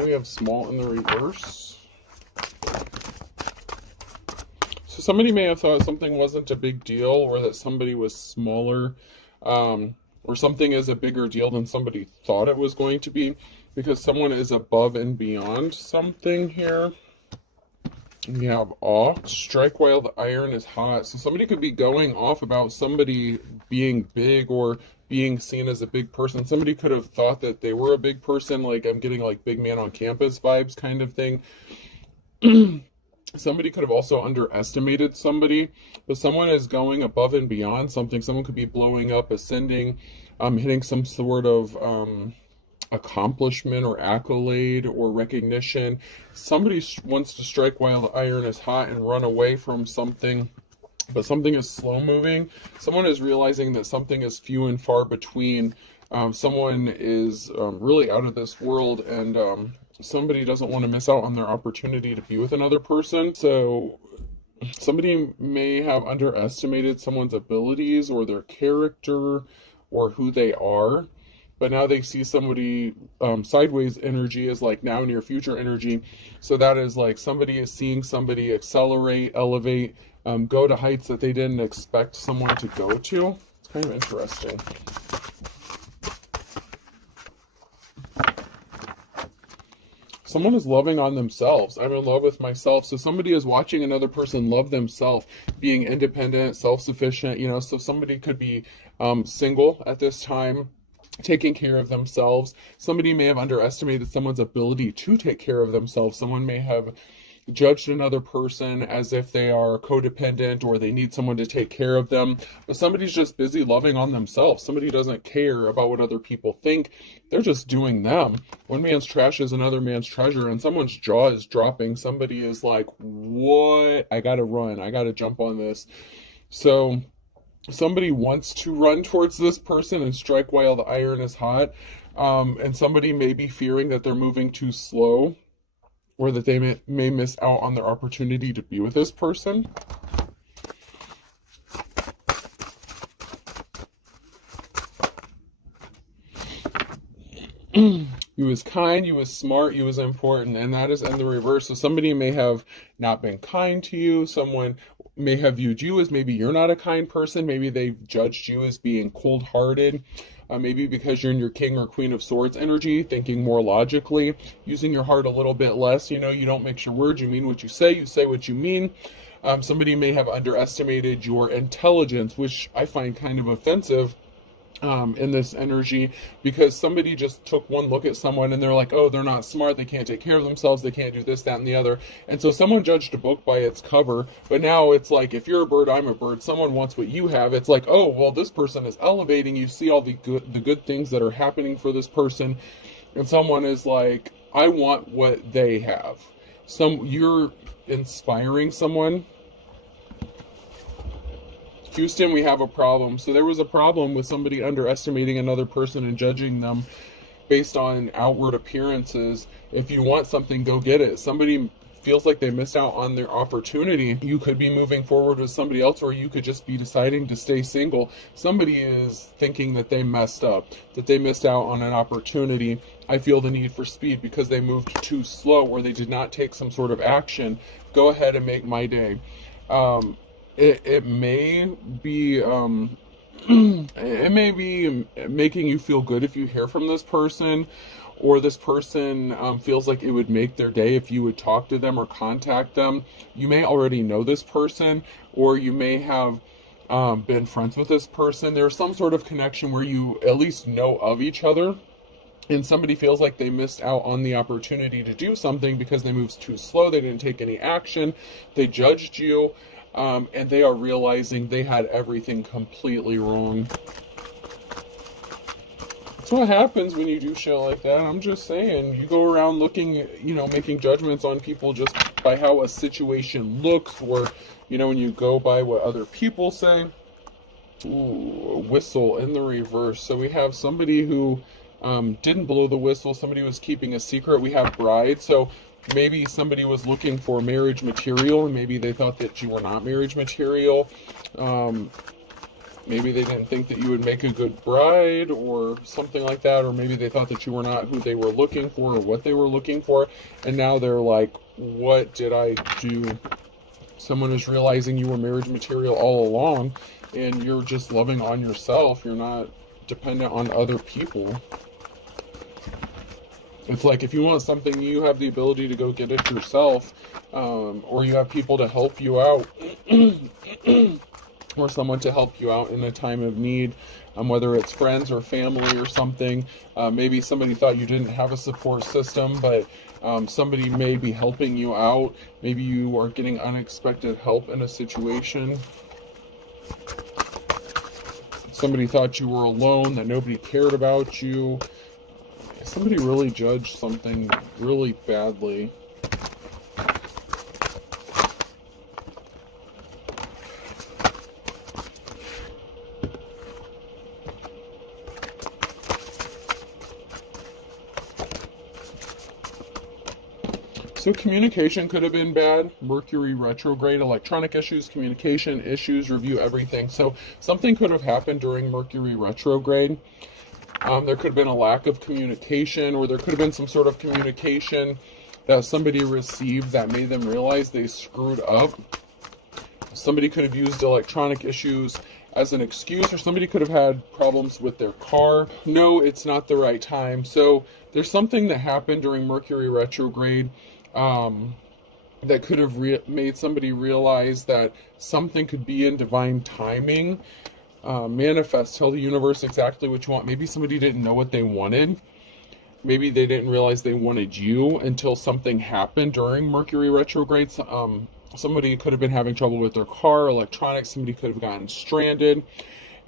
So we have small in the reverse. So somebody may have thought something wasn't a big deal, or that somebody was smaller, or something is a bigger deal than somebody thought it was going to be, because someone is above and beyond something here. We have awe. Strike while the iron is hot. So somebody could be going off about somebody being big or being seen as a big person. Somebody could have thought that they were a big person, like I'm getting like big man on campus vibes kind of thing. Somebody could have also underestimated somebody, but someone is going above and beyond something. Someone could be blowing up, ascending, hitting some sort of accomplishment or accolade or recognition. Somebody wants to strike while the iron is hot and run away from something, but something is slow moving. Someone is realizing that something is few and far between. Someone is really out of this world, and somebody doesn't want to miss out on their opportunity to be with another person. So somebody may have underestimated someone's abilities or their character or who they are. But now they see somebody, sideways energy is like now near future energy. So that is like somebody is seeing somebody accelerate, elevate, go to heights that they didn't expect someone to go to. It's kind of interesting. Someone is loving on themselves. I'm in love with myself. So somebody is watching another person love themselves, being independent, self-sufficient, so somebody could be single at this time, taking care of themselves. Somebody may have underestimated someone's ability to take care of themselves. Someone may have judged another person as if they are codependent or they need someone to take care of them. But somebody's just busy loving on themselves. Somebody doesn't care about what other people think. They're just doing them. One man's trash is another man's treasure, and someone's jaw is dropping. Somebody is like, what? I gotta run. I gotta jump on this. So somebody wants to run towards this person and strike while the iron is hot, and somebody may be fearing that they're moving too slow, or that they may miss out on their opportunity to be with this person. You was kind, you was smart, you was important, and that is in the reverse. So somebody may have not been kind to you. Someone may have viewed you as maybe you're not a kind person. Maybe they judged you as being cold-hearted. Maybe because you're in your King or Queen of Swords energy, thinking more logically, using your heart a little bit less. You don't mix your words, you mean what you say what you mean. Somebody may have underestimated your intelligence, which I find kind of offensive in this energy, because somebody just took one look at someone and they're like, oh, they're not smart, they can't take care of themselves, they can't do this, that, and the other. And so someone judged a book by its cover, but now it's like, if you're a bird, I'm a bird, someone wants what you have. It's like, oh, well, this person is elevating, you see all the good things that are happening for this person, and someone is like, I want what they have. You're inspiring someone. Houston, we have a problem. So there was a problem with somebody underestimating another person and judging them based on outward appearances. If you want something, go get it. Somebody feels like they missed out on their opportunity. You could be moving forward with somebody else, or you could just be deciding to stay single. Somebody is thinking that they messed up, that they missed out on an opportunity. I feel the need for speed because they moved too slow, or they did not take some sort of action. Go ahead and make my day. It may be it may be making you feel good if you hear from this person, or this person feels like it would make their day if you would talk to them or contact them. You may already know this person, or you may have been friends with this person. There's some sort of connection where you at least know of each other, and somebody feels like they missed out on the opportunity to do something because they moved too slow, they didn't take any action, they judged you. And they are realizing they had everything completely wrong. That's what happens when you do shit like that. I'm just saying, you go around looking, making judgments on people just by how a situation looks, or, when you go by what other people say. Ooh, a whistle in the reverse. So we have somebody who didn't blow the whistle. Somebody was keeping a secret. We have bride. So maybe somebody was looking for marriage material, and maybe they thought that you were not marriage material. Maybe they didn't think that you would make a good bride or something like that, or maybe they thought that you were not who they were looking for or what they were looking for, and now they're like, what did I do? Someone is realizing you were marriage material all along, and you're just loving on yourself. You're not dependent on other people. It's like if you want something, you have the ability to go get it yourself, or you have people to help you out, or someone to help you out in a time of need, whether it's friends or family or something. Maybe somebody thought you didn't have a support system, but somebody may be helping you out. Maybe you are getting unexpected help in a situation. Somebody thought you were alone, that nobody cared about you. Somebody really judged something really badly. So communication could have been bad. Mercury retrograde, electronic issues, communication issues, review everything. So something could have happened during Mercury retrograde. There could have been a lack of communication, or there could have been some sort of communication that somebody received that made them realize they screwed up. Somebody could have used electronic issues as an excuse, or somebody could have had problems with their car. No, it's not the right time. So there's something that happened during Mercury retrograde that could have made somebody realize that something could be in divine timing. Manifest, tell the universe exactly what you want. Maybe somebody didn't know what they wanted. Maybe they didn't realize they wanted you until something happened during Mercury retrograde. Somebody could have been having trouble with their car, electronics. Somebody could have gotten stranded,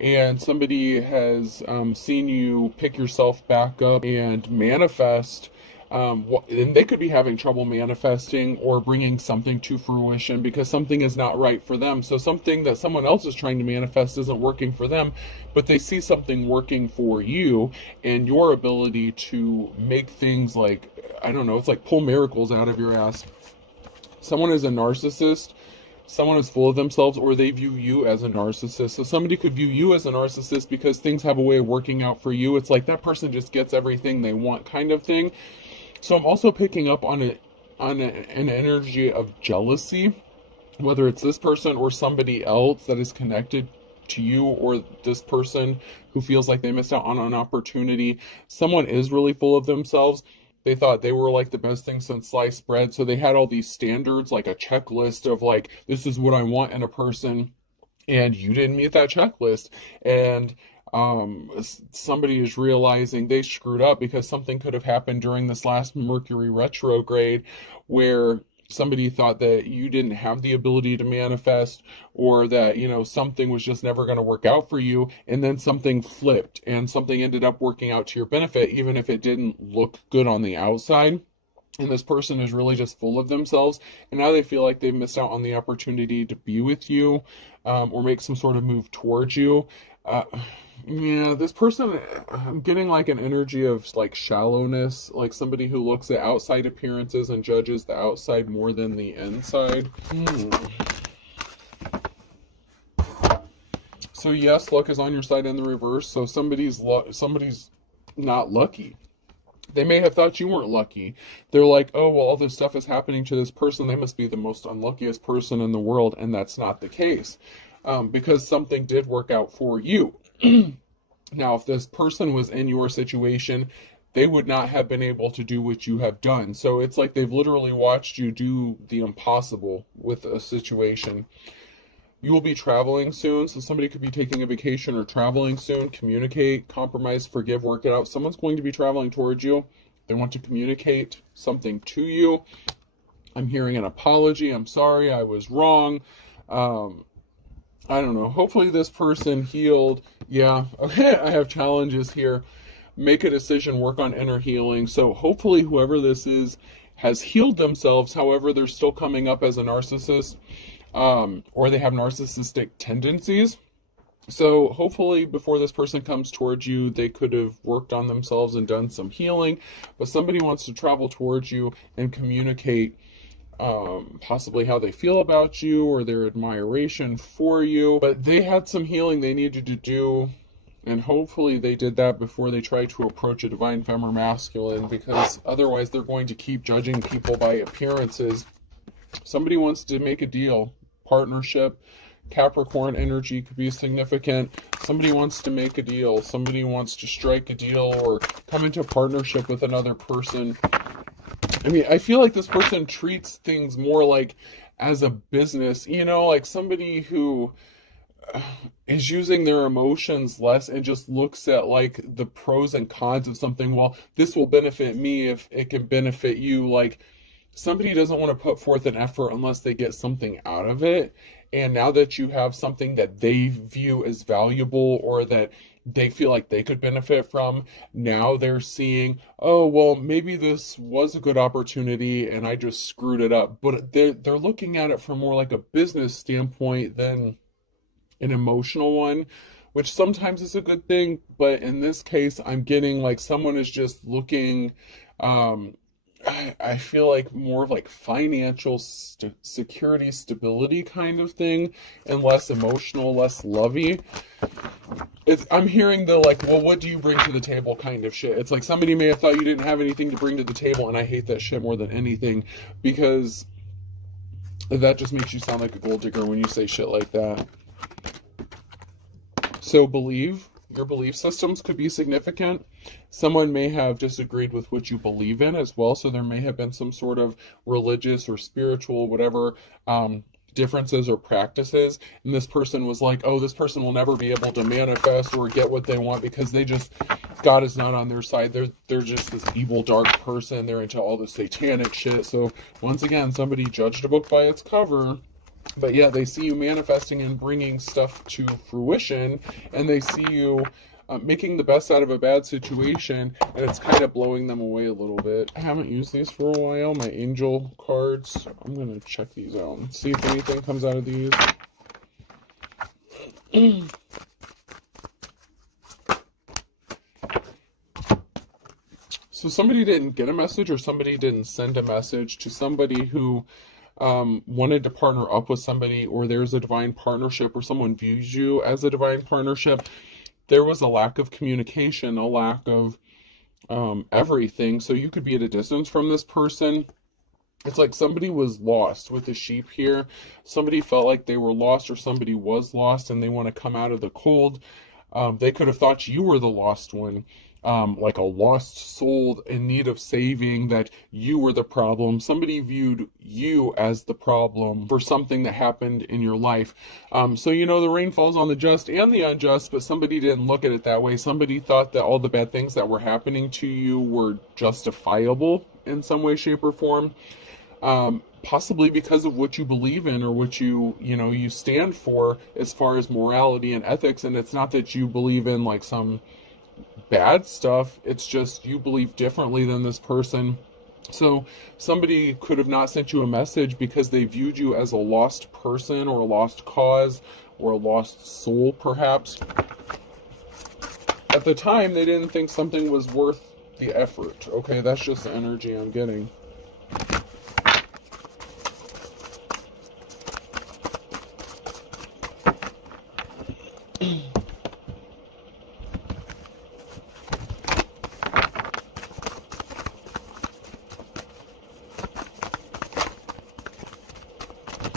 and somebody has seen you pick yourself back up and manifest. And they could be having trouble manifesting or bringing something to fruition because something is not right for them. So something that someone else is trying to manifest isn't working for them, but they see something working for you, and your ability to make things like, I don't know, it's like pull miracles out of your ass. Someone is a narcissist. Someone is full of themselves, or they view you as a narcissist. So somebody could view you as a narcissist because things have a way of working out for you. It's like that person just gets everything they want kind of thing. So I'm also picking up on an energy of jealousy, whether it's this person or somebody else that is connected to you, or this person who feels like they missed out on an opportunity. Someone is really full of themselves. They thought they were like the best thing since sliced bread. So they had all these standards, like a checklist of like, this is what I want in a person. And you didn't meet that checklist. And somebody is realizing they screwed up because something could have happened during this last Mercury retrograde where somebody thought that you didn't have the ability to manifest, or that, you know, something was just never going to work out for you, and then something flipped and something ended up working out to your benefit, even if it didn't look good on the outside. And this person is really just full of themselves, and now they feel like they've missed out on the opportunity to be with you, or make some sort of move towards you. Yeah, this person, I'm getting like an energy of like shallowness, like somebody who looks at outside appearances and judges the outside more than the inside. So yes, luck is on your side in the reverse. So somebody's not lucky. They may have thought you weren't lucky. They're like, oh, well, all this stuff is happening to this person. They must be the most unluckiest person in the world. And that's not the case, because something did work out for you. Now, if this person was in your situation, they would not have been able to do what you have done. So it's like they've literally watched you do the impossible with a situation. You will be traveling soon, so somebody could be taking a vacation or traveling soon. Communicate, compromise, forgive, work it out. Someone's going to be traveling towards you. They want to communicate something to you. I'm hearing an apology. I'm sorry, I was wrong. I don't know. Hopefully this person healed. Yeah, okay, I have challenges here. Make a decision, work on inner healing. So hopefully whoever this is has healed themselves. However, they're still coming up as a narcissist. Or they have narcissistic tendencies. So hopefully before this person comes towards you, they could have worked on themselves and done some healing. But somebody wants to travel towards you and communicate possibly how they feel about you or their admiration for you. But they had some healing they needed to do, and hopefully they did that before they try to approach a divine femme or masculine, because otherwise they're going to keep judging people by appearances. Somebody wants to make a deal, partnership. Capricorn energy could be significant. Somebody wants to make a deal. Somebody wants to strike a deal or come into a partnership with another person. I mean, I feel like this person treats things more like as a business, you know, like somebody who is using their emotions less and just looks at like the pros and cons of something. Well, this will benefit me if it can benefit you. Like, somebody doesn't want to put forth an effort unless they get something out of it. And now that you have something that they view as valuable or that they feel like they could benefit from, now they're seeing, oh, well, maybe this was a good opportunity and I just screwed it up. But they're looking at it from more like a business standpoint than an emotional one, which sometimes is a good thing. But in this case, I'm getting like someone is just looking, I feel like more of like financial security, stability kind of thing, and less emotional, less lovey. I'm hearing the like, well, what do you bring to the table kind of shit. It's like somebody may have thought you didn't have anything to bring to the table, and I hate that shit more than anything, because that just makes you sound like a gold digger when you say shit like that. So believe. Your belief systems could be significant. Someone may have disagreed with what you believe in as well, so there may have been some sort of religious or spiritual, whatever, differences or practices, and this person was like, oh, this person will never be able to manifest or get what they want because God is not on their side. They're just this evil, dark person. They're into all this satanic shit. So once again, somebody judged a book by its cover. But yeah, they see you manifesting and bringing stuff to fruition, and they see you making the best out of a bad situation, and it's kind of blowing them away a little bit. I haven't used these for a while, my angel cards. I'm going to check these out and see if anything comes out of these. So somebody didn't get a message, or somebody didn't send a message to somebody who wanted to partner up with somebody, or there's a divine partnership, or someone views you as a divine partnership. There was a lack of communication, a lack of everything. So you could be at a distance from this person. It's like somebody was lost with the sheep here. Somebody felt like they were lost, or somebody was lost and they want to come out of the cold. They could have thought you were the lost one. Like a lost soul in need of saving, that you were the problem. Somebody viewed you as the problem for something that happened in your life. So, you know, the rain falls on the just and the unjust, but somebody didn't look at it that way. Somebody thought that all the bad things that were happening to you were justifiable in some way, shape, or form. Possibly because of what you believe in, or what you stand for as far as morality and ethics. And it's not that you believe in like some bad stuff, it's just you believe differently than this person. So somebody could have not sent you a message because they viewed you as a lost person, or a lost cause, or a lost soul perhaps. At the time, they didn't think something was worth the effort. Okay, that's just the energy I'm getting.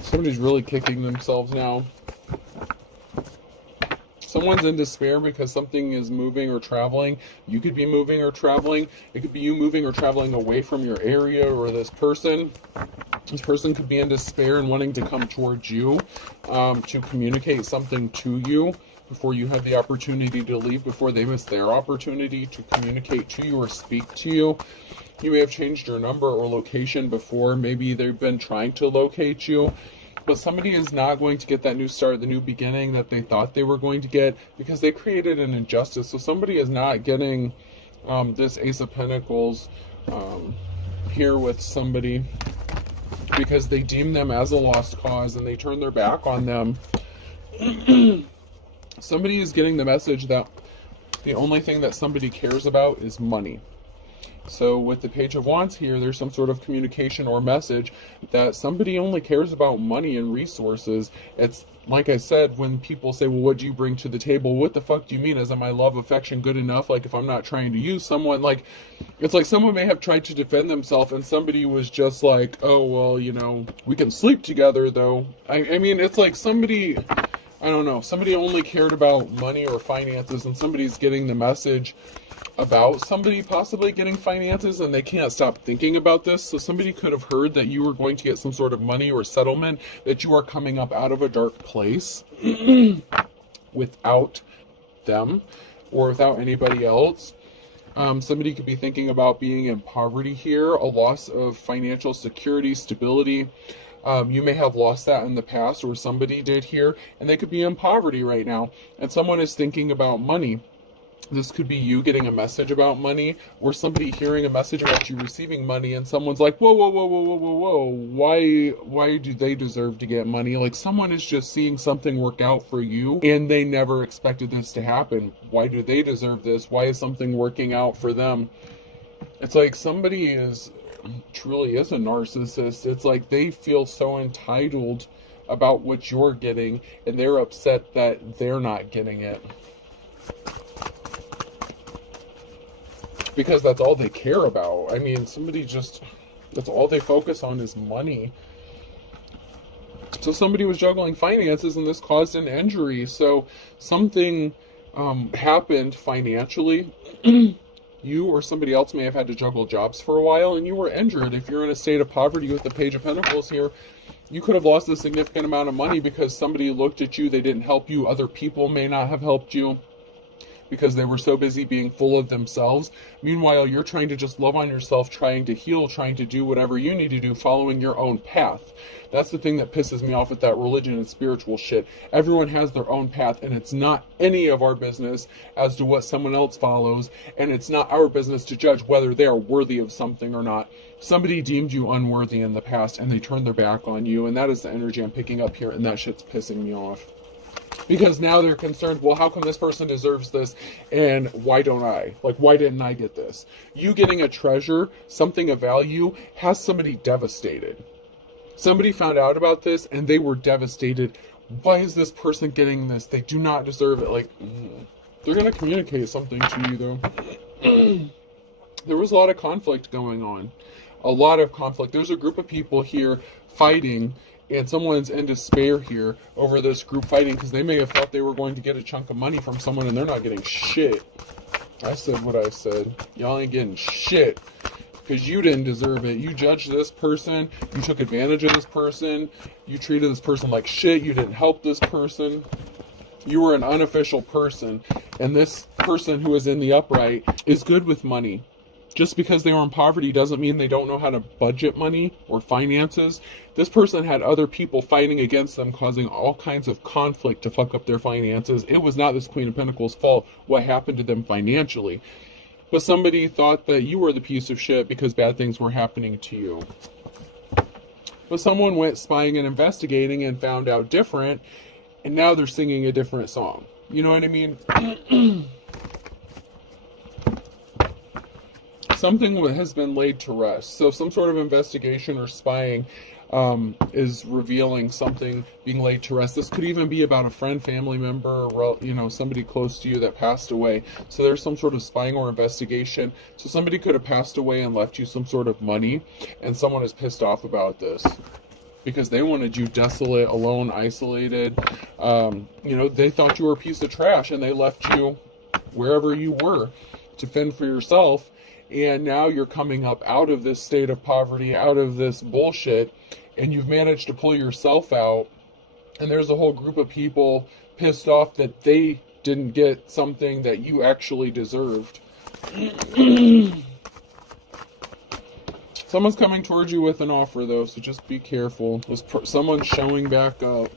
Somebody's really kicking themselves now. Someone's in despair because something is moving or traveling. You could be moving or traveling. It could be you moving or traveling away from your area, or this person. This person could be in despair and wanting to come towards you to communicate something to you before you had the opportunity to leave, before they missed their opportunity to communicate to you or speak to you. You may have changed your number or location before. Maybe they've been trying to locate you. But somebody is not going to get that new start, the new beginning that they thought they were going to get, because they created an injustice. So somebody is not getting this Ace of Pentacles here with somebody because they deem them as a lost cause and they turn their back on them. Somebody is getting the message that the only thing that somebody cares about is money. So with the Page of Wands here, there's some sort of communication or message that somebody only cares about money and resources. It's like I said, when people say, well, what do you bring to the table? What the fuck do you mean? Isn't my love, affection good enough? Like, if I'm not trying to use someone, like, it's like someone may have tried to defend themselves and somebody was just like, oh, well, you know, we can sleep together though. I mean, it's like somebody, I don't know, somebody only cared about money or finances, and somebody's getting the message about somebody possibly getting finances and they can't stop thinking about this. So somebody could have heard that you were going to get some sort of money or settlement, that you are coming up out of a dark place without them or without anybody else. Somebody could be thinking about being in poverty here, a loss of financial security, stability. You may have lost that in the past, or somebody did here, and they could be in poverty right now. And someone is thinking about money. This could be you getting a message about money, or somebody hearing a message about you receiving money, and someone's like, whoa, whoa, whoa, whoa, whoa, whoa, whoa, why do they deserve to get money? Like, someone is just seeing something work out for you, and they never expected this to happen. Why do they deserve this? Why is something working out for them? It's like somebody truly is a narcissist. It's like they feel so entitled about what you're getting, and they're upset that they're not getting it. Because that's all they care about. I mean, that's all they focus on is money. So somebody was juggling finances and this caused an injury. So something happened financially. You or somebody else may have had to juggle jobs for a while and you were injured. If you're in a state of poverty with the Page of Pentacles here, you could have lost a significant amount of money because somebody looked at you, they didn't help you. Other people may not have helped you because they were so busy being full of themselves. Meanwhile, you're trying to just love on yourself, trying to heal, trying to do whatever you need to do, following your own path. That's the thing that pisses me off with that religion and spiritual shit. Everyone has their own path, and it's not any of our business as to what someone else follows, and it's not our business to judge whether they are worthy of something or not. Somebody deemed you unworthy in the past, and they turned their back on you, and that is the energy I'm picking up here, and that shit's pissing me off. Because now they're concerned, well, how come this person deserves this and why don't I? Like, why didn't I get this? You getting a treasure, something of value, has somebody devastated. Somebody found out about this and they were devastated. Why is this person getting this? They do not deserve it. Like, they're going to communicate something to you, though. There was a lot of conflict going on. A lot of conflict. There's a group of people here fighting, and someone's in despair here over this group fighting because they may have thought they were going to get a chunk of money from someone and they're not getting shit. I said what I said. Y'all ain't getting shit because you didn't deserve it. You judged this person. You took advantage of this person. You treated this person like shit. You didn't help this person. You were an unofficial person. And this person who is in the upright is good with money. Just because they were in poverty doesn't mean they don't know how to budget money or finances. This person had other people fighting against them, causing all kinds of conflict to fuck up their finances. It was not this Queen of Pentacles' fault what happened to them financially. But somebody thought that you were the piece of shit because bad things were happening to you. But someone went spying and investigating and found out different, and now they're singing a different song. You know what I mean? Something has been laid to rest. So some sort of investigation or spying is revealing something being laid to rest. This could even be about a friend, family member, somebody close to you that passed away. So there's some sort of spying or investigation. So somebody could have passed away and left you some sort of money, and someone is pissed off about this because they wanted you desolate, alone, isolated. They thought you were a piece of trash and they left you wherever you were to fend for yourself. And now you're coming up out of this state of poverty, out of this bullshit, and you've managed to pull yourself out. And there's a whole group of people pissed off that they didn't get something that you actually deserved. Someone's coming towards you with an offer, though, so just be careful. Someone's showing back up.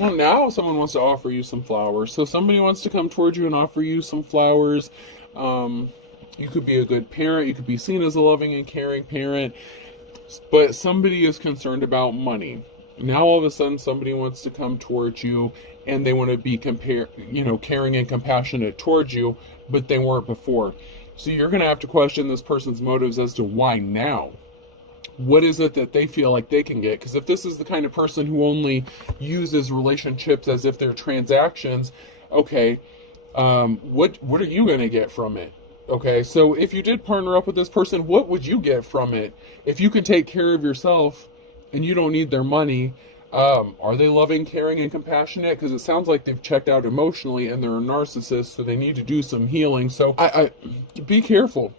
Well, now someone wants to offer you some flowers. So somebody wants to come towards you and offer you some flowers. You could be a good parent. You could be seen as a loving and caring parent. But somebody is concerned about money. Now all of a sudden somebody wants to come towards you and they want to be caring and compassionate towards you, but they weren't before. So you're going to have to question this person's motives as to why now. What is it that they feel like they can get? Because if this is the kind of person who only uses relationships as if they're transactions, okay, what are you going to get from it? Okay, so if you did partner up with this person, what would you get from it? If you can take care of yourself and you don't need their money, are they loving, caring, and compassionate? Because it sounds like they've checked out emotionally and they're a narcissist, so they need to do some healing. So I be careful.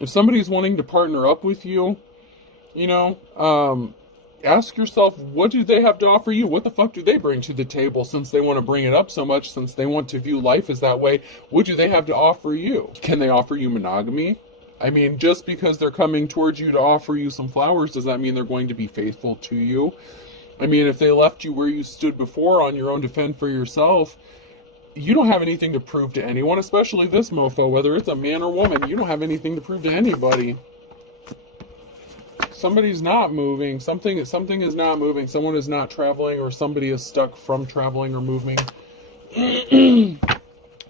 If somebody's wanting to partner up with you, you know, ask yourself, what do they have to offer you? What the fuck do they bring to the table, since they want to bring it up so much, since they want to view life as that way? What do they have to offer you? Can they offer you monogamy? I mean, just because they're coming towards you to offer you some flowers, does that mean they're going to be faithful to you? I mean, if they left you where you stood before on your own to fend for yourself, you don't have anything to prove to anyone, especially this mofo, whether it's a man or woman. You don't have anything to prove to anybody. Somebody's not moving. Something is not moving. Someone is not traveling, or somebody is stuck from traveling or moving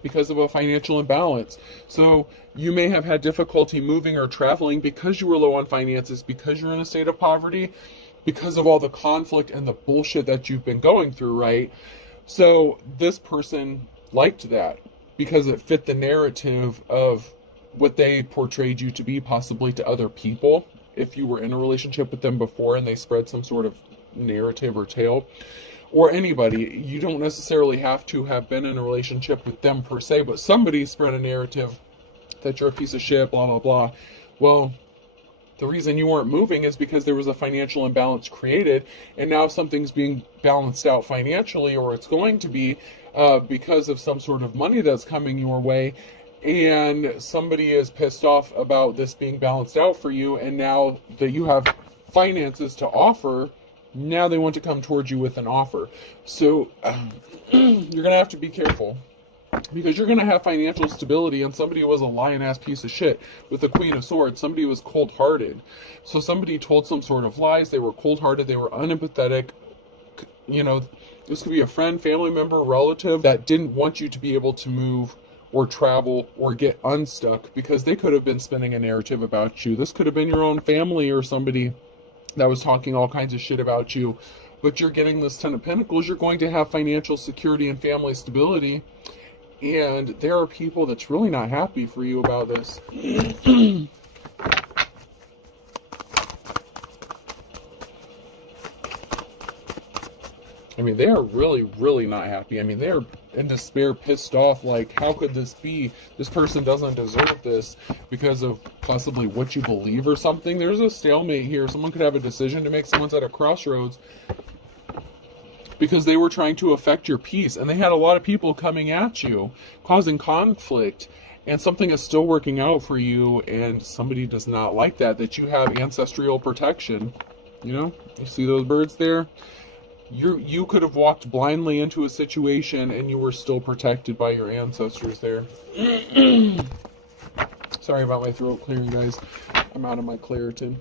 because of a financial imbalance. So you may have had difficulty moving or traveling because you were low on finances, because you're in a state of poverty, because of all the conflict and the bullshit that you've been going through, right? So this person liked that because it fit the narrative of what they portrayed you to be, possibly to other people. If you were in a relationship with them before and they spread some sort of narrative or tale, or anybody, you don't necessarily have to have been in a relationship with them per se, but somebody spread a narrative that you're a piece of shit, blah, blah, blah. Well, the reason you weren't moving is because there was a financial imbalance created, and now something's being balanced out financially, or it's going to be, because of some sort of money that's coming your way. And somebody is pissed off about this being balanced out for you, and now that you have finances to offer, now they want to come towards you with an offer. So you're going to have to be careful, because you're going to have financial stability, and somebody was a lion-ass piece of shit with the Queen of Swords. Somebody was cold-hearted. So somebody told some sort of lies. They were cold-hearted. They were unempathetic. You know, this could be a friend, family member, relative that didn't want you to be able to move or travel or get unstuck, because they could have been spinning a narrative about you. This could have been your own family or somebody that was talking all kinds of shit about you. But you're getting this Ten of Pentacles. You're going to have financial security and family stability. And there are people that's really not happy for you about this. I mean, they are really, really not happy. I mean, they're in despair, pissed off, like, how could this be? This person doesn't deserve this because of possibly what you believe or something. There's a stalemate here. Someone could have a decision to make. Someone's at a crossroads because they were trying to affect your peace. And they had a lot of people coming at you, causing conflict. And something is still working out for you, and somebody does not like that you have ancestral protection. You know? You see those birds there? You could have walked blindly into a situation and you were still protected by your ancestors there. Sorry about my throat clearing, guys. I'm out of my Claritin.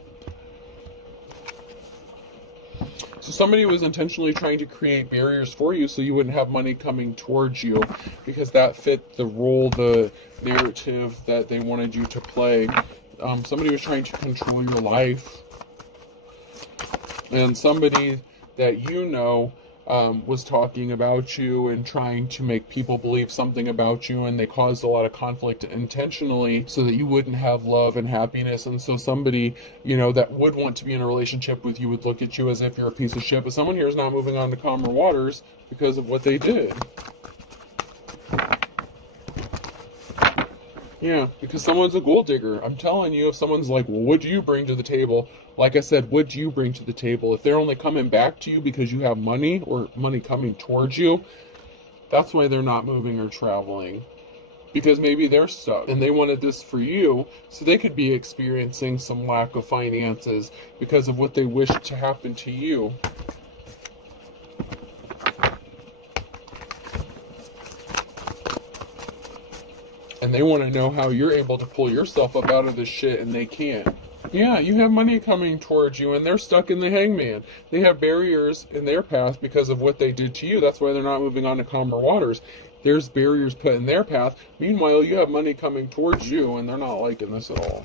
So somebody was intentionally trying to create barriers for you so you wouldn't have money coming towards you, because that fit the role, the narrative that they wanted you to play. Somebody was trying to control your life. And somebody that you know was talking about you and trying to make people believe something about you, and they caused a lot of conflict intentionally so that you wouldn't have love and happiness. And so somebody, you know, that would want to be in a relationship with you would look at you as if you're a piece of shit. But someone here is not moving on to calmer waters because of what they did. Yeah, because someone's a gold digger. I'm telling you, if someone's like, well, what do you bring to the table? Like I said, what do you bring to the table? If they're only coming back to you because you have money, or money coming towards you, that's why they're not moving or traveling. Because maybe they're stuck and they wanted this for you, so they could be experiencing some lack of finances because of what they wish to happen to you. And they want to know how you're able to pull yourself up out of this shit, and they can't. Yeah, you have money coming towards you, and they're stuck in the hangman. They have barriers in their path because of what they did to you. That's why they're not moving on to calmer waters. There's barriers put in their path. Meanwhile, you have money coming towards you, and they're not liking this at all.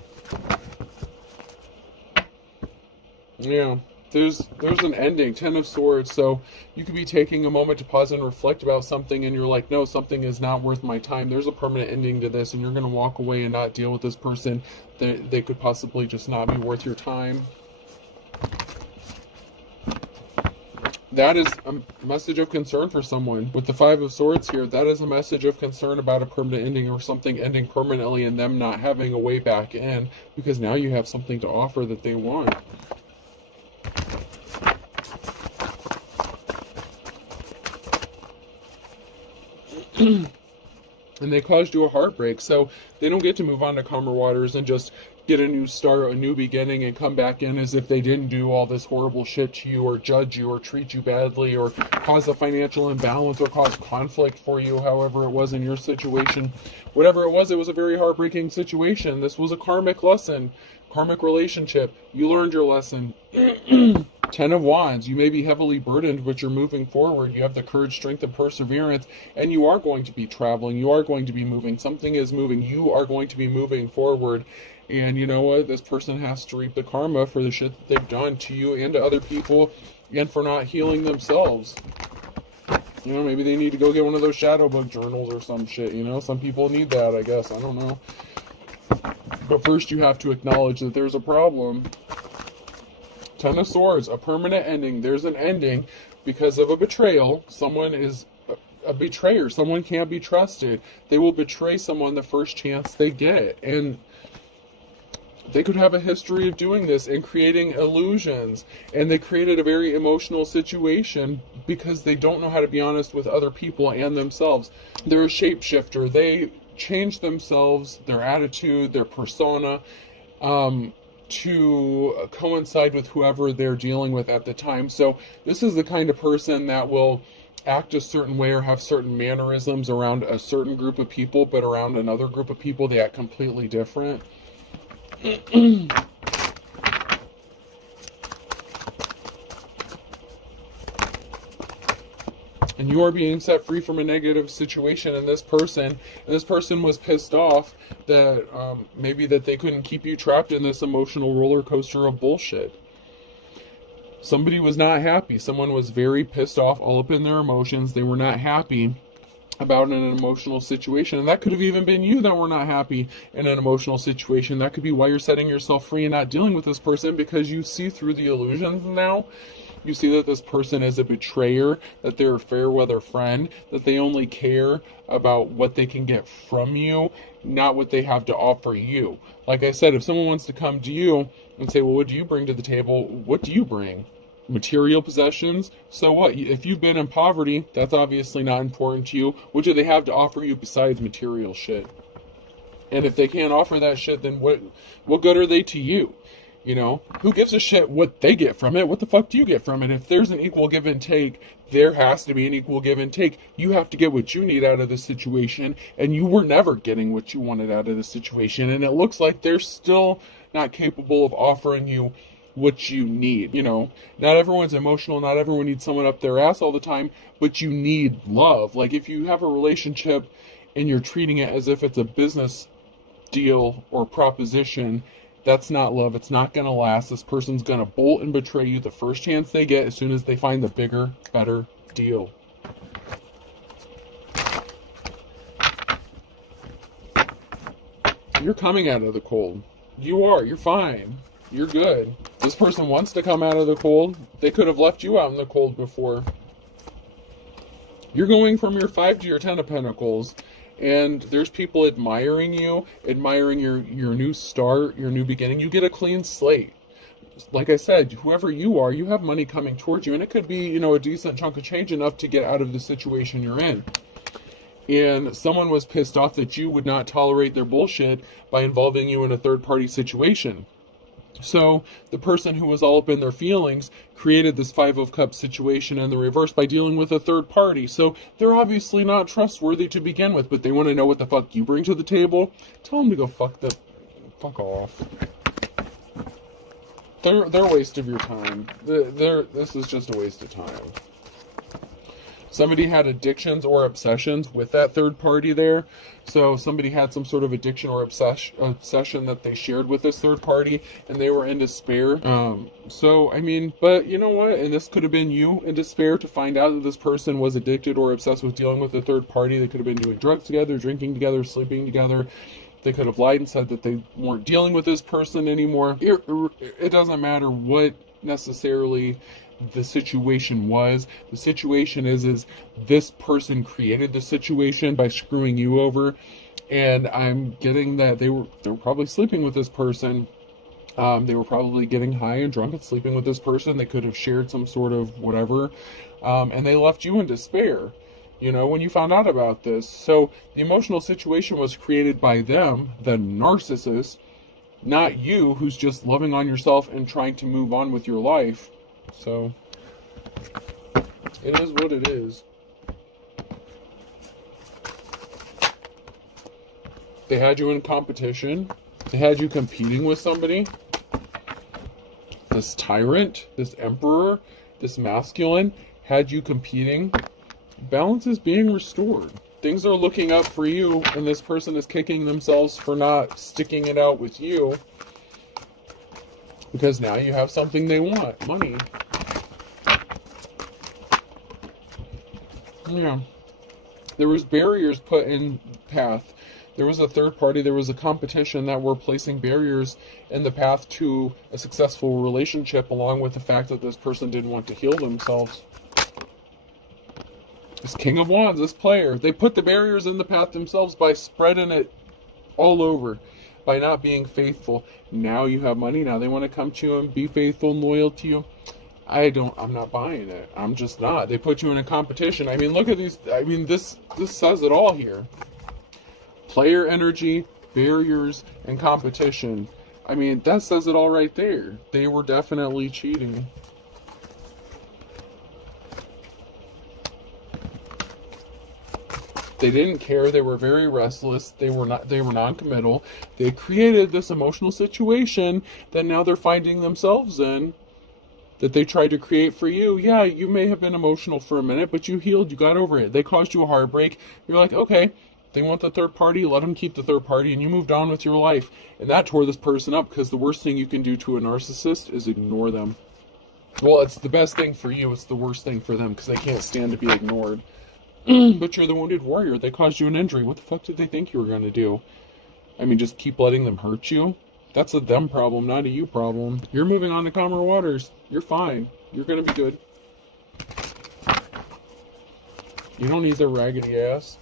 Yeah. There's an ending, 10 of Swords, so you could be taking a moment to pause and reflect about something, and you're like, no, something is not worth my time. There's a permanent ending to this, and you're going to walk away and not deal with this person. They could possibly just not be worth your time. That is a message of concern for someone. With the 5 of Swords here, that is a message of concern about a permanent ending, or something ending permanently and them not having a way back in, because now you have something to offer that they want. And they caused you a heartbreak, so they don't get to move on to calmer waters and just get a new start, a new beginning, and come back in as if they didn't do all this horrible shit to you, or judge you, or treat you badly, or cause a financial imbalance, or cause conflict for you, however it was in your situation. Whatever it was a very heartbreaking situation. This was a karmic lesson, karmic relationship. You learned your lesson. 10 of Wands, you may be heavily burdened, but you're moving forward. You have the courage, strength, and perseverance, and you are going to be traveling. You are going to be moving. Something is moving. You are going to be moving forward. And you know what? This person has to reap the karma for the shit that they've done to you and to other people, and for not healing themselves. You know, maybe they need to go get one of those shadow book journals or some shit, you know? Some people need that, I guess. I don't know. But first you have to acknowledge that there's a problem. 10 of Swords, a permanent ending. There's an ending because of a betrayal. Someone is a betrayer. Someone can't be trusted. They will betray someone the first chance they get. And they could have a history of doing this and creating illusions. And they created a very emotional situation because they don't know how to be honest with other people and themselves. They're a shapeshifter. They change themselves, their attitude, their persona, to coincide with whoever they're dealing with at the time. So this is the kind of person that will act a certain way or have certain mannerisms around a certain group of people, but around another group of people they act completely different. And you are being set free from a negative situation, and this person was pissed off that maybe that they couldn't keep you trapped in this emotional roller coaster of bullshit. Somebody was not happy. Someone was very pissed off, all up in their emotions. They were not happy about an emotional situation. And that could have even been you that were not happy in an emotional situation. That could be why you're setting yourself free and not dealing with this person, because you see through the illusions now. You see that this person is a betrayer, that they're a fair weather friend, that they only care about what they can get from you, not what they have to offer you. Like I said, if someone wants to come to you and say, well, what do you bring to the table? What do you bring? Material possessions? So what? If you've been in poverty, that's obviously not important to you. What do they have to offer you besides material shit? And if they can't offer that shit, then what good are they to you? You know, who gives a shit what they get from it? What the fuck do you get from it? If there's an equal give and take, there has to be an equal give and take. You have to get what you need out of the situation, and you were never getting what you wanted out of the situation. And it looks like they're still not capable of offering you what you need. You know, not everyone's emotional. Not everyone needs someone up their ass all the time, but you need love. Like if you have a relationship and you're treating it as if it's a business deal or proposition, that's not love. It's not going to last. This person's going to bolt and betray you the first chance they get as soon as they find the bigger, better deal. You're coming out of the cold. You are. You're fine. You're good. This person wants to come out of the cold. They could have left you out in the cold before. You're going from your 5 to your 10 of Pentacles. And there's people admiring you, admiring your new start, your new beginning. You get a clean slate. Like I said, whoever you are, you have money coming towards you. And it could be, you know, a decent chunk of change enough to get out of the situation you're in. And someone was pissed off that you would not tolerate their bullshit by involving you in a third-party situation. So the person who was all up in their feelings created this 5 of Cups situation in the reverse by dealing with a third party. So they're obviously not trustworthy to begin with, but they want to know what the fuck you bring to the table. Tell them to go fuck off. They're a waste of your time. This is just a waste of time. Somebody had addictions or obsessions with that third party there. So somebody had some sort of addiction or obsession that they shared with this third party, and they were in despair. So, I mean, but you know what? And this could have been you in despair to find out that this person was addicted or obsessed with dealing with a third party. They could have been doing drugs together, drinking together, sleeping together. They could have lied and said that they weren't dealing with this person anymore. It doesn't matter what necessarily the situation was. The situation is this person created the situation by screwing you over, and I'm getting that they were probably sleeping with this person. They were probably getting high and drunk and sleeping with this person. They could have shared some sort of whatever, and they left you in despair, you know, when you found out about this. So the emotional situation was created by them, the narcissist, not you, who's just loving on yourself and trying to move on with your life. So it is what it is. They had you in competition. They had you competing with somebody. This tyrant, this emperor, this masculine had you competing. Balance is being restored. Things are looking up for you, and this person is kicking themselves for not sticking it out with you, because now you have something they want, money. Yeah. There was barriers put in path. There was a third party, there was a competition that were placing barriers in the path to a successful relationship, along with the fact that this person didn't want to heal themselves. This King of Wands, this player, they put the barriers in the path themselves by spreading it all over, by not being faithful. Now you have money, now they want to come to you and be faithful and loyal to you. I'm not buying it. I'm just not. They put you in a competition. I mean, look at these. I mean, this says it all here. Player energy, barriers, and competition. I mean, that says it all right there. They were definitely cheating. They didn't care. They were very restless. They were non-committal. They created this emotional situation that now they're finding themselves in, that they tried to create for you. Yeah, you may have been emotional for a minute, but you healed, you got over it. They caused you a heartbreak. You're like, okay, they want the third party, let them keep the third party, and you moved on with your life. And that tore this person up, because the worst thing you can do to a narcissist is ignore them. Well, it's the best thing for you, it's the worst thing for them, because they can't stand to be ignored. But you're the wounded warrior. They caused you an injury. What the fuck did they think you were going to do? I mean, just keep letting them hurt you? That's a them problem, not a you problem. You're moving on to calmer waters. You're fine. You're going to be good. You don't need their raggedy ass.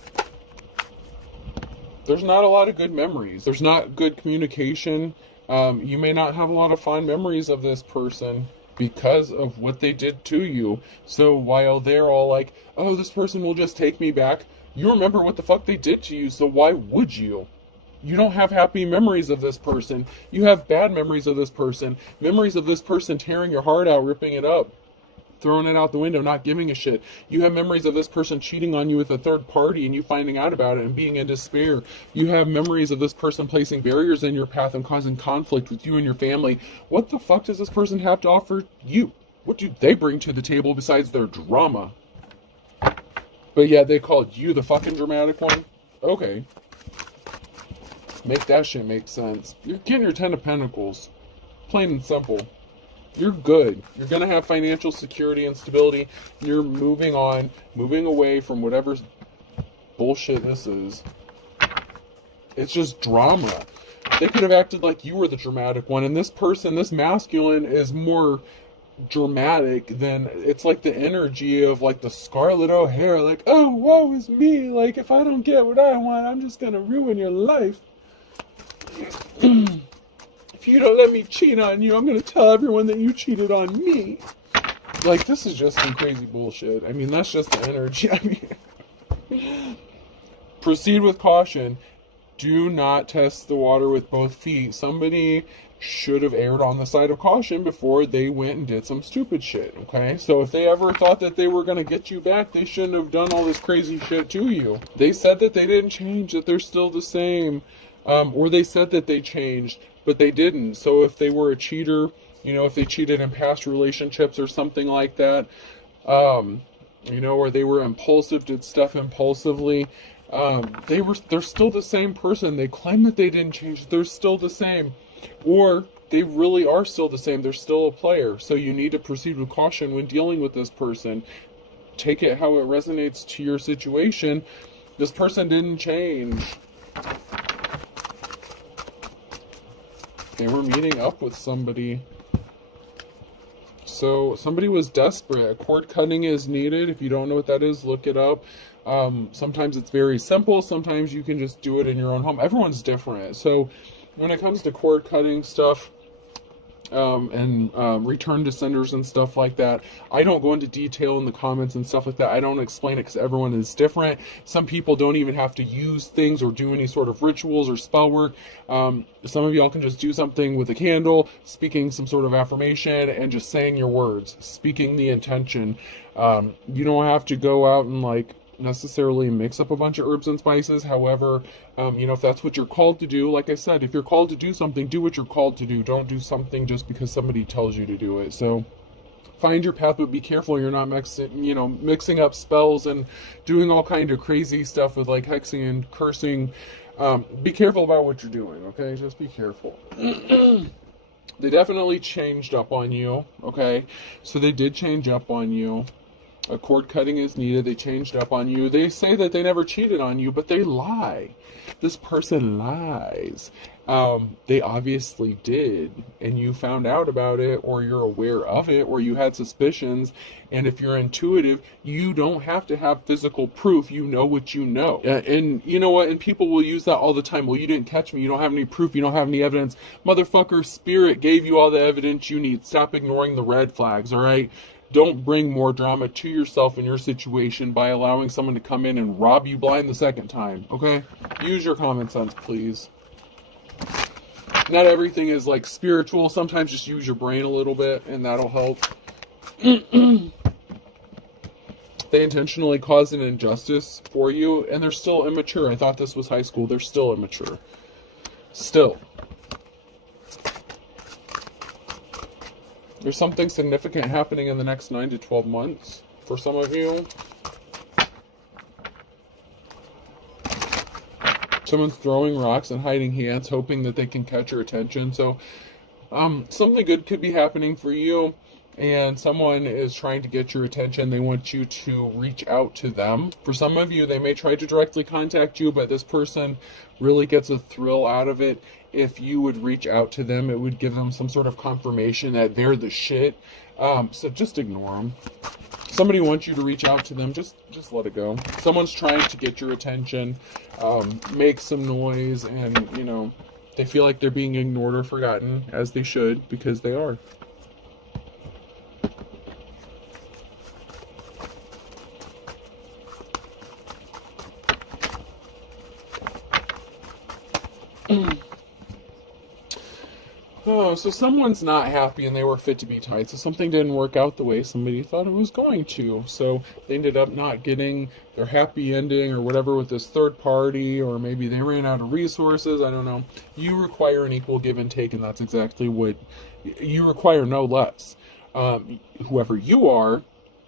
There's not a lot of good memories. There's not good communication. You may not have a lot of fond memories of this person because of what they did to you. So while they're all like, oh, this person will just take me back, you remember what the fuck they did to you, so why would you? You don't have happy memories of this person. You have bad memories of this person. Memories of this person tearing your heart out, ripping it up, throwing it out the window, not giving a shit. You have memories of this person cheating on you with a third party and you finding out about it and being in despair. You have memories of this person placing barriers in your path and causing conflict with you and your family. What the fuck does this person have to offer you? What do they bring to the table besides their drama? But yeah, they called you the fucking dramatic one? Okay. Make that shit make sense. You're getting your 10 of Pentacles. Plain and simple. You're good. You're going to have financial security and stability. You're moving on, moving away from whatever bullshit this is. It's just drama. They could have acted like you were the dramatic one, and this person, this masculine, is more dramatic than, it's like the energy of like the Scarlett O'Hara, like, oh, woe is me, like, if I don't get what I want, I'm just going to ruin your life. If you don't let me cheat on you, I'm going to tell everyone that you cheated on me. Like, this is just some crazy bullshit. I mean, that's just the energy. I mean, proceed with caution. Do not test the water with both feet. Somebody should have erred on the side of caution before they went and did some stupid shit, okay? So if they ever thought that they were going to get you back, they shouldn't have done all this crazy shit to you. They said that they didn't change, that they're still the same. Or they said that they changed, but they didn't. So if they were a cheater, you know, if they cheated in past relationships or something like that, you know, or they were impulsive, did stuff impulsively. They're still the same person. They claim that they didn't change. They're still the same, or they really are still the same. They're still a player. So you need to proceed with caution when dealing with this person. Take it how it resonates to your situation. This person didn't change. They were meeting up with somebody. So somebody was desperate. Cord cutting is needed. If you don't know what that is, look it up. Sometimes it's very simple. Sometimes you can just do it in your own home. Everyone's different. So when it comes to cord cutting stuff, and return to senders and stuff like that, I don't go into detail in the comments and stuff like that. I don't explain it because everyone is different. Some people don't even have to use things or do any sort of rituals or spell work. Some of y'all can just do something with a candle, speaking some sort of affirmation and just saying your words, speaking the intention. You don't have to go out and like necessarily mix up a bunch of herbs and spices. However, you know, if that's what you're called to do, like I said, if you're called to do something, do what you're called to do. Don't do something just because somebody tells you to do it. So find your path, but be careful you're not mixing up spells and doing all kind of crazy stuff with like hexing and cursing. Be careful about what you're doing, okay? Just be careful. They definitely changed up on you, okay? So they did change up on you. A cord cutting is needed. They changed up on you. They say that they never cheated on you, but they lie. This person lies. They obviously did, and you found out about it, or you're aware of it, or you had suspicions. And if you're intuitive, you don't have to have physical proof. You know what you know. And you know what? And people will use that all the time. Well, you didn't catch me. You don't have any proof. You don't have any evidence. Motherfucker, spirit gave you all the evidence you need. Stop ignoring the red flags, all right? Don't bring more drama to yourself and your situation by allowing someone to come in and rob you blind the second time, okay? Use your common sense, please. Not everything is like spiritual. Sometimes just use your brain a little bit and that'll help. They intentionally caused an injustice for you and they're still immature. I thought this was high school. They're still immature. Still. There's something significant happening in the next 9 to 12 months for some of you. Someone's throwing rocks and hiding hands, hoping that they can catch your attention. So something good could be happening for you, and someone is trying to get your attention. They want you to reach out to them. For some of you, they may try to directly contact you, but this person really gets a thrill out of it. If you would reach out to them, it would give them some sort of confirmation that they're the shit. So just ignore them. Somebody wants you to reach out to them, just let it go. Someone's trying to get your attention, make some noise, and, you know, they feel like they're being ignored or forgotten, as they should, because they are. Oh, so someone's not happy and they were fit to be tied. So something didn't work out the way somebody thought it was going to. So they ended up not getting their happy ending or whatever with this third party, or maybe they ran out of resources. I don't know. You require an equal give and take, and that's exactly what you require, no less. Whoever you are,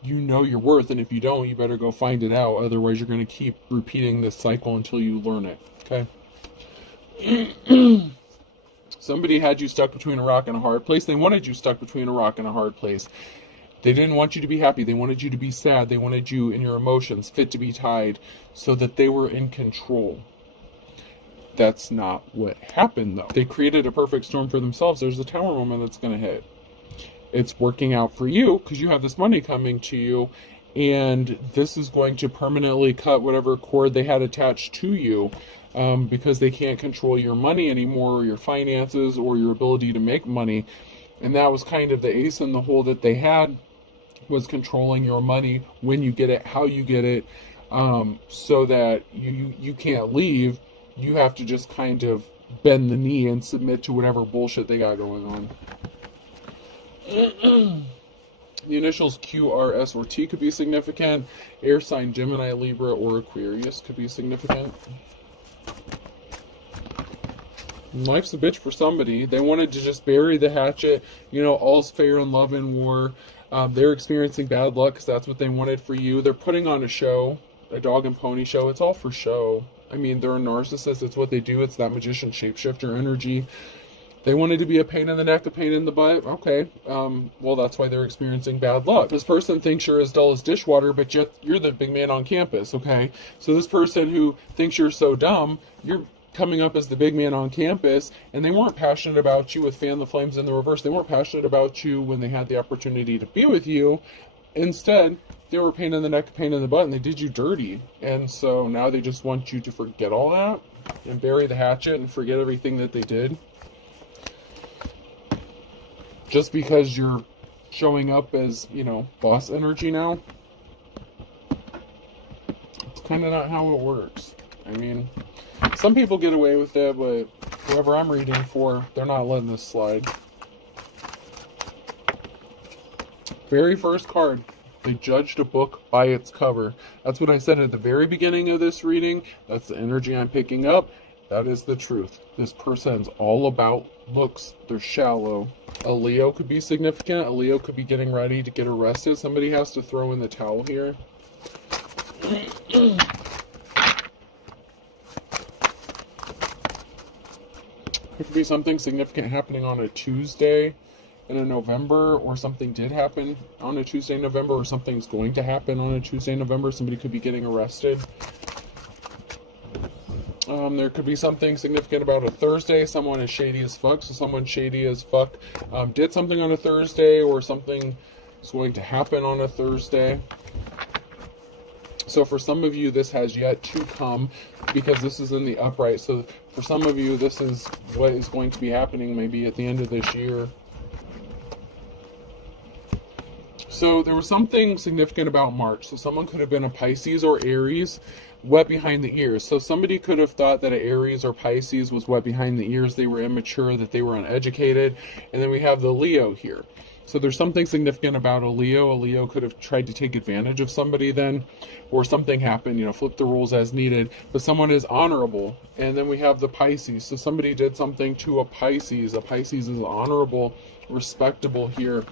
you know your worth, and if you don't, you better go find it out. Otherwise, you're going to keep repeating this cycle until you learn it. Okay? Somebody had you stuck between a rock and a hard place. They wanted you stuck between a rock and a hard place. They didn't want you to be happy. They wanted you to be sad. They wanted you in your emotions, fit to be tied, so that they were in control. That's not what happened, though. They created a perfect storm for themselves. There's a tower moment that's going to hit. It's working out for you because you have this money coming to you, and this is going to permanently cut whatever cord they had attached to you. Because they can't control your money anymore, or your finances, or your ability to make money. And that was kind of the ace in the hole that they had, was controlling your money, when you get it, how you get it, so that you can't leave. You have to just kind of bend the knee and submit to whatever bullshit they got going on. The initials Q, R, S, or T could be significant. Air sign Gemini, Libra, or Aquarius could be significant. Life's a bitch for somebody. They wanted to just bury the hatchet. You know, all's fair in love and war. They're experiencing bad luck because that's what they wanted for you. They're putting on a show, a dog and pony show. It's all for show. I mean, they're a narcissist. It's what they do. It's that magician shapeshifter energy. They wanted to be a pain in the neck, a pain in the butt. Okay, well, that's why they're experiencing bad luck. This person thinks you're as dull as dishwater, but yet you're the big man on campus, okay? So this person who thinks you're so dumb, you're coming up as the big man on campus, and they weren't passionate about you with Fan the Flames in the reverse. They weren't passionate about you when they had the opportunity to be with you. Instead, they were a pain in the neck, a pain in the butt, and they did you dirty. And so now they just want you to forget all that and bury the hatchet and forget everything that they did. Just because you're showing up as, you know, boss energy now. It's kind of not how it works. I mean, some people get away with it, but whoever I'm reading for, they're not letting this slide. Very first card, they judged a book by its cover. That's what I said at the very beginning of this reading. That's the energy I'm picking up. That is the truth. This person's all about looks. They're shallow. A Leo could be significant. A Leo could be getting ready to get arrested. Somebody has to throw in the towel here. There could be something significant happening on a Tuesday in November, or something did happen on a Tuesday in November, or something's going to happen on a Tuesday in November. Somebody could be getting arrested. There could be something significant about a Thursday. Someone is shady as fuck. So someone shady as fuck did something on a Thursday, or something is going to happen on a Thursday. So for some of you, this has yet to come because this is in the upright. So for some of you, this is what is going to be happening maybe at the end of this year. So there was something significant about March. So someone could have been a Pisces or Aries, wet behind the ears. So somebody could have thought that an Aries or Pisces was wet behind the ears. They were immature, that they were uneducated. And then we have the Leo here. So there's something significant about a Leo. A Leo could have tried to take advantage of somebody then, or something happened, you know, flip the rules as needed. But someone is honorable. And then we have the Pisces. So somebody did something to a Pisces. A Pisces is honorable, respectable here.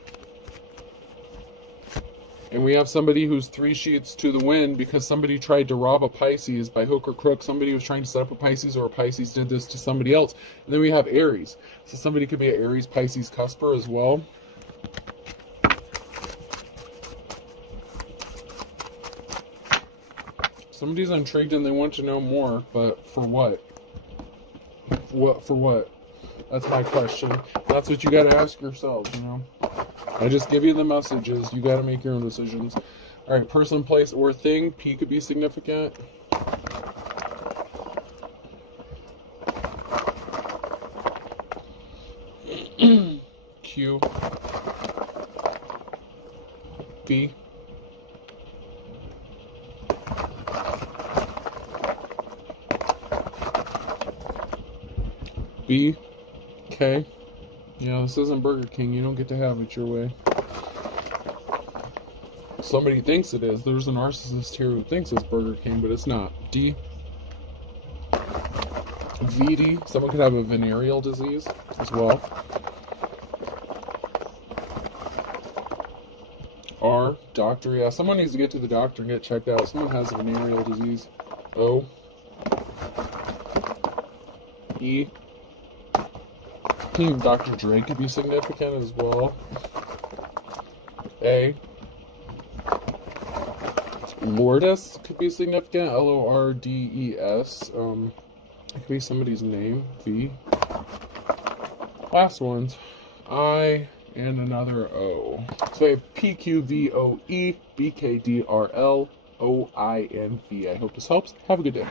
And we have somebody who's 3 sheets to the wind because somebody tried to rob a Pisces by hook or crook. Somebody was trying to set up a Pisces, or a Pisces did this to somebody else. And then we have Aries. So somebody could be an Aries, Pisces, cusper as well. Somebody's intrigued and they want to know more, but for what? For what? That's my question. That's what you got to ask yourselves, you know. I just give you the messages. You got to make your own decisions. All right, person, place, or thing. P could be significant. Q. B. B. K. Yeah, this isn't Burger King. You don't get to have it your way. Somebody thinks it is. There's a narcissist here who thinks it's Burger King, but it's not. D. VD. Someone could have a venereal disease as well. R. Doctor. Yeah, someone needs to get to the doctor and get checked out. Someone has a venereal disease. O. E. Dr. Dre could be significant as well. A. Lourdes could be significant. Lordes. It could be somebody's name. V. Last ones. I and another O. So I have PQVOE, BKDRL, OINV. I hope this helps. Have a good day.